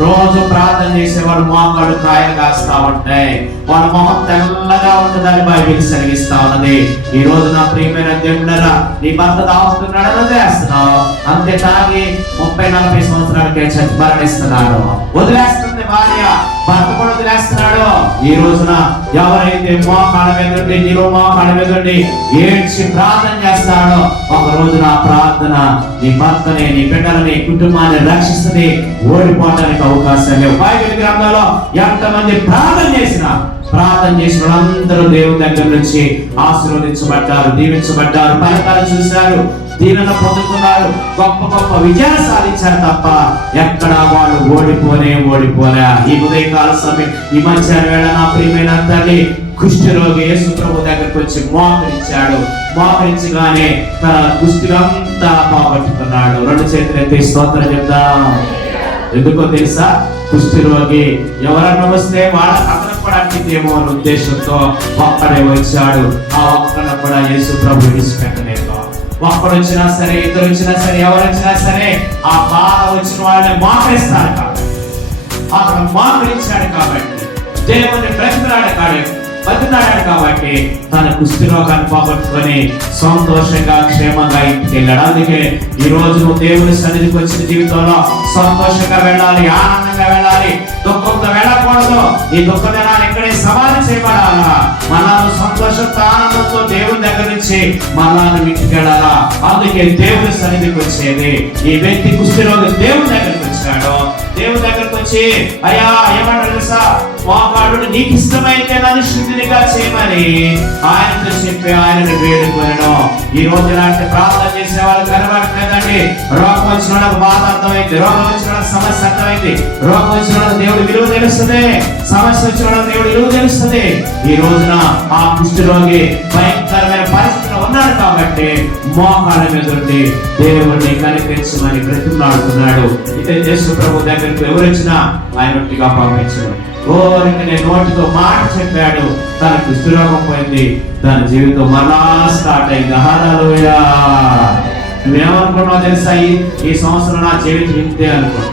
రోజు ప్రార్థన చేసేవాడు మోకాడు కాయలు కాస్తా ఉంటాయి, వాళ్ళ మొహం తెల్లగా ఉంటుందని బైబిల్ సెలవిస్తా ఉన్నది. ఈ రోజు నా ప్రియమైన దేవుడరా, నీ భర్త తాగుతున్నాడు, వదిలేస్తున్నావు. అంతే తాగి 30-40 సంవత్సరాలకే చచ్చి మరణిస్తున్నాడు. వదిలేస్తుంది భార్య, భర్త కూడా వదిలేస్తున్నాడు. ఈ రోజున ఎవరైతే మోకాళ్ళ మీద ఉండి, నీలో మోకాళ్ళ మీద ఉండి ఏడ్చి ప్రార్థన చేస్తాడో, ఒక రోజున ఆ ప్రార్థన నీ భర్తని, నీ బిడ్డలని, కుటుంబాన్ని రక్షిస్తుంది. ఓడిపోవడానికి అవకాశం లేవు. బైబిల్ గ్రంథంలో ఎంతమంది ప్రార్థన చేసిన వాళ్ళందరూ దేవుని దగ్గర నుంచి ఆశీర్వదించబడ్డారు, దీవించబడ్డారు, ఫలితాలు చూశారు, దీవెన పొందుకున్నారు, గొప్ప గొప్ప విజయాలు సాధించారు తప్ప ఎక్కడ వాళ్ళు ఓడిపోలే. ఈ ఉదయకాల సమయం, ఈ మధ్యాహ్నం వేళ నా ప్రియమైన తల్లి కుష్ఠరోగి యేసు ప్రభు దగ్గరికి వచ్చి మోకరించాడు. మోకరించగానే తన కుష్ఠిలంతా పోగొట్టుకున్నాడు. 2 చేతులు ఎత్తి స్తోత్రం చెప్దాం. ఎందుకో తెలుసా? కుష్ఠరోగి ఎవరన్నా వస్తే వాళ్ళ అతను కూడా అంటిదేమో అనే ఉద్దేశంతో ఒక్కడే వచ్చాడు. ఆ ఒక్కన కూడా యేసు ప్రభు విడిచిపెట్టలేదు. ఒక్కడు వచ్చినా సరే, ఇద్దరు వచ్చినా సరే, ఎవరు వచ్చినా సరే ఆ బాధ వచ్చిన వాళ్ళని మోకరిస్తారు కాబట్టి, అతను మోకరించాడు కాబట్టి, దేవుని బతిలాడాడు కాబట్టి తన కుష్ఠరోగాన్ని పోగొట్టుకొని సంతోషంగా క్షేమంగా ఇంటికి వెళ్ళాడు. అందుకే ఈ రోజు నువ్వు దేవుని సన్నిధికి వచ్చిన జీవితంలో సంతోషంగా వెళ్ళాలి, ఆనందంగా వెళ్ళాలి, దుఃఖంతో వెళ్ళకూడదు. ఈ దుఃఖ దినాలు ఇక్కడే సమాధి చేయబడాలా. మనల్ని సంతోషంతో ఆనందంతో దేవుని దగ్గర నుంచి మనల్ని ఇంటికి వెళ్ళాలా. అందుకే దేవుని సన్నిధికి వచ్చేది. ఈ వ్యక్తి కుష్ఠరోగి దేవుని దగ్గరికి వచ్చాడు. దేవుని దగ్గరకు వచ్చి, అయ్యా ఏమంటారు తెలుసా, మోకాడు నీకు ఇష్టమైతే నన్ను శుద్ధిగా చేయమని ఆయనతో చెప్పి ఆయనను వేడుకొనెను. ఈ రోజు ఇలాంటి ప్రార్థన చేసే వాళ్ళు కనబడట్లేదండి. రోగం వచ్చిన వాళ్ళకి బాధ అర్థమైంది, రోగం వచ్చిన వాళ్ళకి సమస్య అర్థమైంది, రోగం వచ్చిన వాళ్ళకి దేవుడు విలువ తెలుస్తుంది, సమస్య వచ్చిన వాళ్ళకి దేవుడు విలువ తెలుస్తుంది. ఈ రోజున ఆ కుష్ఠరోగి భయంకరమైన పరిస్థితిలో ఉన్నాడు కాబట్టి మోకాళ్ళ మీద ఉండి దేవుడిని కనిపించమని బ్రతిమలాడుతున్నాడు. ఇదే యేసు ప్రభు దగ్గరికి ఎవరు వచ్చినా ఆయన ఒట్టిగా పంపించడు. నేను నోటితో మాట చెప్పాడు, తన కుష్ఠరోగం పోయింది, తన జీవితం మరలా స్టార్ట్ అయింది. హల్లెలూయా. నువ్వేమనుకున్నావు తెలుసా? ఈ సంవత్సరం నా జీవితం ఇంతే అనుకున్నా,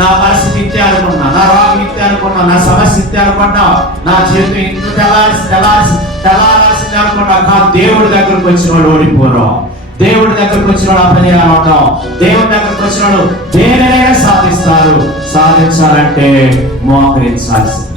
నా పరిస్థితి ఇంతే అనుకున్నా, నా రోగం ఇంతే అనుకున్నా, నా సమస్య ఇంతే అనుకున్నా, నా జీవితం ఇంత తెల్లారాల్సిందే అనుకున్నా. కానీ దేవుడి దగ్గరకు వచ్చిన వాడు ఓడిపోరు. దేవుడి దగ్గరకు వచ్చిన వాడు అపజయాలు ఉంటాం. దేవుడి దగ్గరకు వచ్చిన వాడు దేనినైనా సాధిస్తారు. సాధించాలంటే మోకరించాల్సింది.